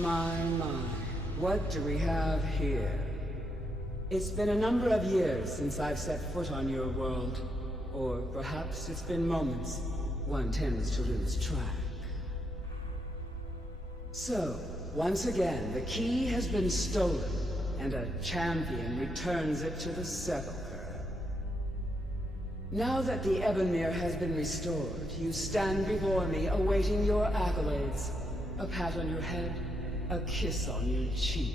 My, what do we have here? It's been a number of years since I've set foot on your world. Or perhaps it's been moments. One tends to lose track. So, once again, the key has been stolen, and a champion returns it to the sepulchre. Now that the Ebonmere has been restored, you stand before me awaiting your accolades. A pat on your head, a kiss on your cheek.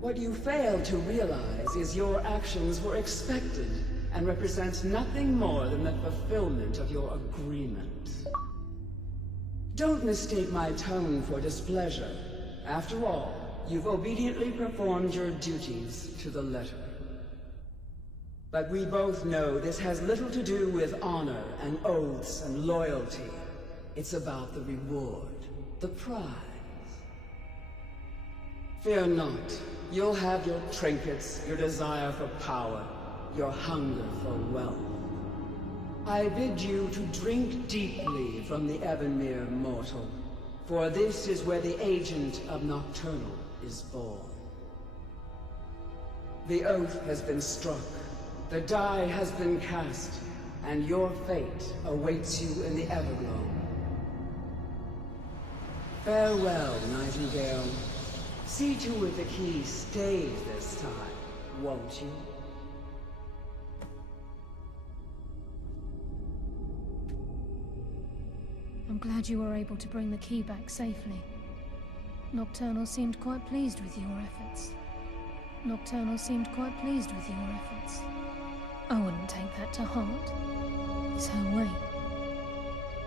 What you fail to realize is your actions were expected and represent nothing more than the fulfillment of your agreement. Don't mistake my tone for displeasure. After all, you've obediently performed your duties to the letter. But we both know this has little to do with honor and oaths and loyalty. It's about the reward, the prize. Fear not. You'll have your trinkets, your desire for power, your hunger for wealth. I bid you to drink deeply from the Ebonmere mortal, for this is where the agent of Nocturnal is born. The oath has been struck, the die has been cast, and your fate awaits you in the Everglow. Farewell, Nightingale. See to it the key stays this time, won't you? I'm glad you were able to bring the key back safely. Nocturnal seemed quite pleased with your efforts. I wouldn't take that to heart. It's her way.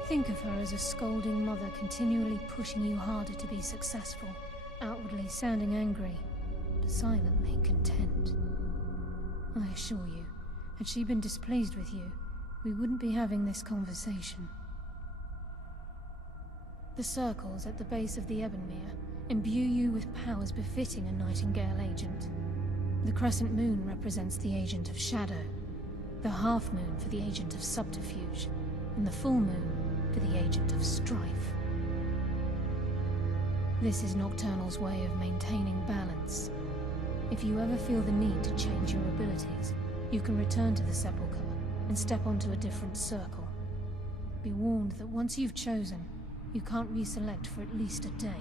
Think of her as a scolding mother continually pushing you harder to be successful, outwardly sounding angry, but silently content. I assure you, had she been displeased with you, we wouldn't be having this conversation. The circles at the base of the Ebonmere imbue you with powers befitting a Nightingale agent. The crescent moon represents the agent of shadow, the half moon for the agent of subterfuge, and the full moon for the agent of strife. This is Nocturnal's way of maintaining balance. If you ever feel the need to change your abilities, you can return to the sepulchre and step onto a different circle. Be warned that once you've chosen, you can't reselect for at least a day.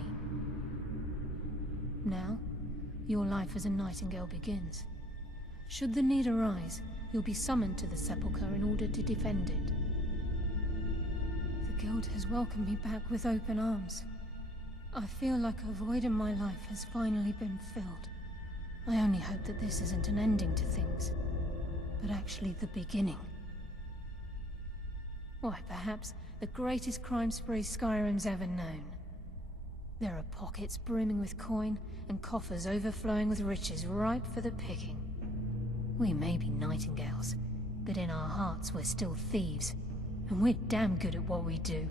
Now, your life as a Nightingale begins. Should the need arise, you'll be summoned to the sepulchre in order to defend it. The Guild has welcomed me back with open arms. I feel like a void in my life has finally been filled. I only hope that this isn't an ending to things, but actually the beginning. Why, perhaps the greatest crime spree Skyrim's ever known. There are pockets brimming with coin, and coffers overflowing with riches ripe for the picking. We may be Nightingales, but in our hearts we're still thieves, and we're damn good at what we do.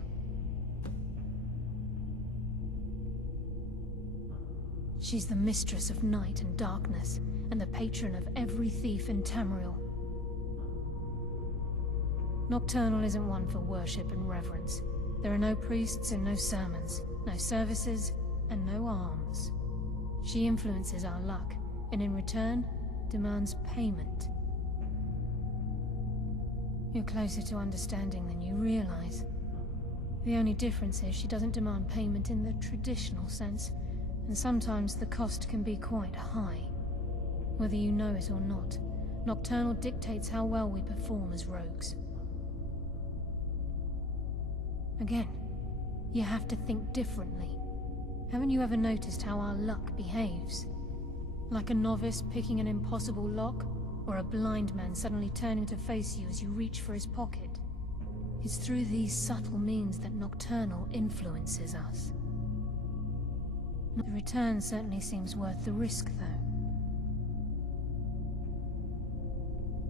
She's the mistress of night and darkness, and the patron of every thief in Tamriel. Nocturnal isn't one for worship and reverence. There are no priests and no sermons, no services, and no alms. She influences our luck, and in return, demands payment. You're closer to understanding than you realize. The only difference is she doesn't demand payment in the traditional sense, and sometimes the cost can be quite high. Whether you know it or not, Nocturnal dictates how well we perform as rogues. Again, you have to think differently. Haven't you ever noticed how our luck behaves? Like a novice picking an impossible lock, or a blind man suddenly turning to face you as you reach for his pocket. It's through these subtle means that Nocturnal influences us. The return certainly seems worth the risk, though.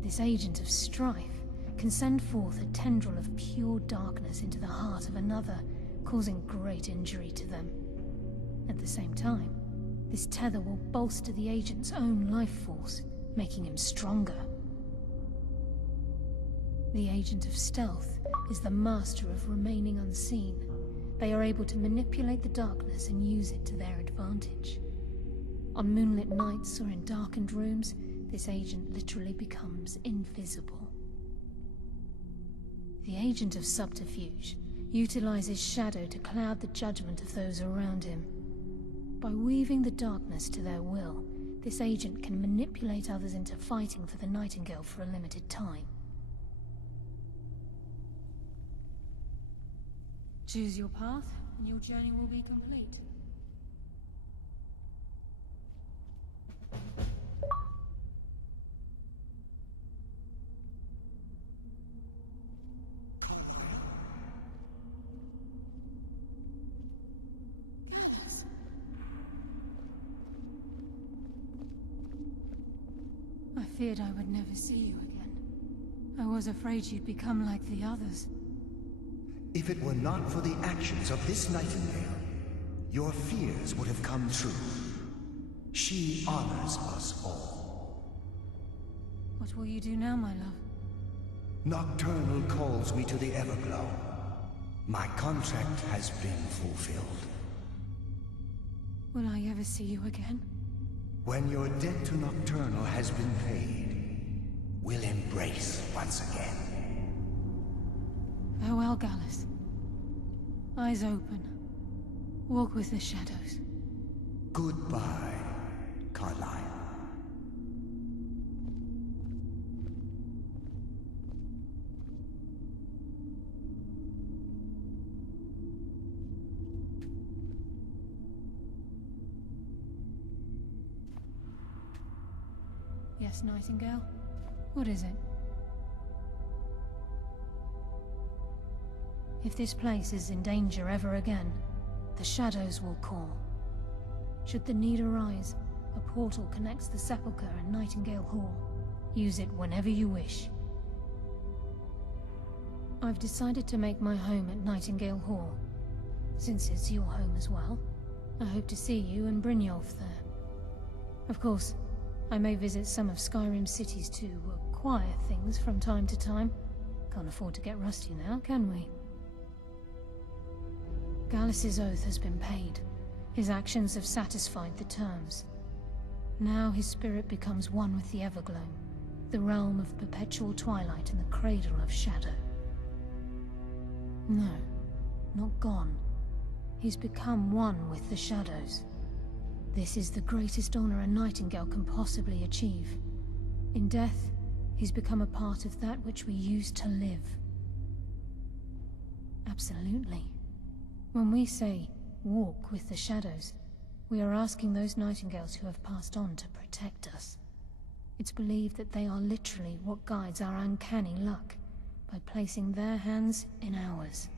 This agent of strife can send forth a tendril of pure darkness into the heart of another, causing great injury to them. At the same time, this tether will bolster the agent's own life force, making him stronger. The agent of stealth is the master of remaining unseen, they are able to manipulate the darkness and use it to their advantage. On moonlit nights or in darkened rooms, this agent literally becomes invisible. The agent of subterfuge utilizes shadow to cloud the judgment of those around him. By weaving the darkness to their will, this agent can manipulate others into fighting for the Nightingale for a limited time. Choose your path, and your journey will be complete. I feared I would never see you again. I was afraid you'd become like the others. If it were not for the actions of this Nightingale, your fears would have come true. She honors us all. What will you do now, my love? Nocturnal calls me to the Everglow. My contract has been fulfilled. Will I ever see you again? When your debt to Nocturnal has been paid, we'll embrace once again. Farewell, Gallus. Eyes open. Walk with the shadows. Goodbye, Carlyle. Yes, Nightingale? What is it? If this place is in danger ever again, the shadows will call. Should the need arise, a portal connects the Sepulchre and Nightingale Hall. Use it whenever you wish. I've decided to make my home at Nightingale Hall. Since it's your home as well, I hope to see you and Brynjolf there. Of course, I may visit some of Skyrim's cities to acquire things from time to time. Can't afford to get rusty now, can we? Gallus's oath has been paid. His actions have satisfied the terms. Now his spirit becomes one with the Everglow, the realm of perpetual twilight and the cradle of shadow. No, not gone. He's become one with the shadows. This is the greatest honor a Nightingale can possibly achieve. In death, he's become a part of that which we used to live. Absolutely. When we say, walk with the shadows, we are asking those Nightingales who have passed on to protect us. It's believed that they are literally what guides our uncanny luck, by placing their hands in ours.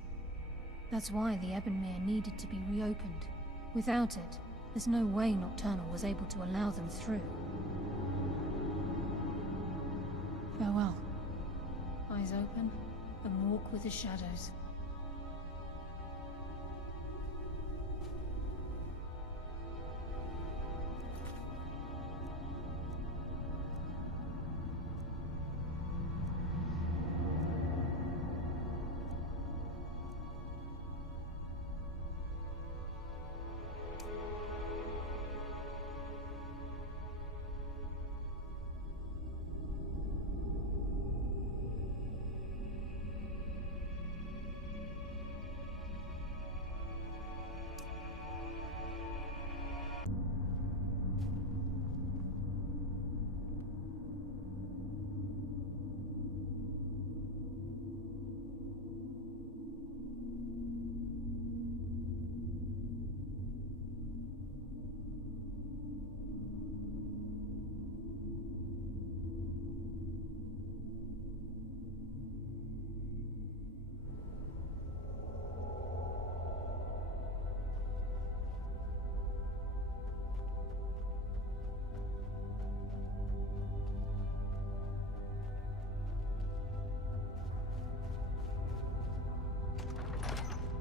That's why the Ebonmere needed to be reopened. Without it, there's no way Nocturnal was able to allow them through. Farewell. Eyes open, and walk with the shadows.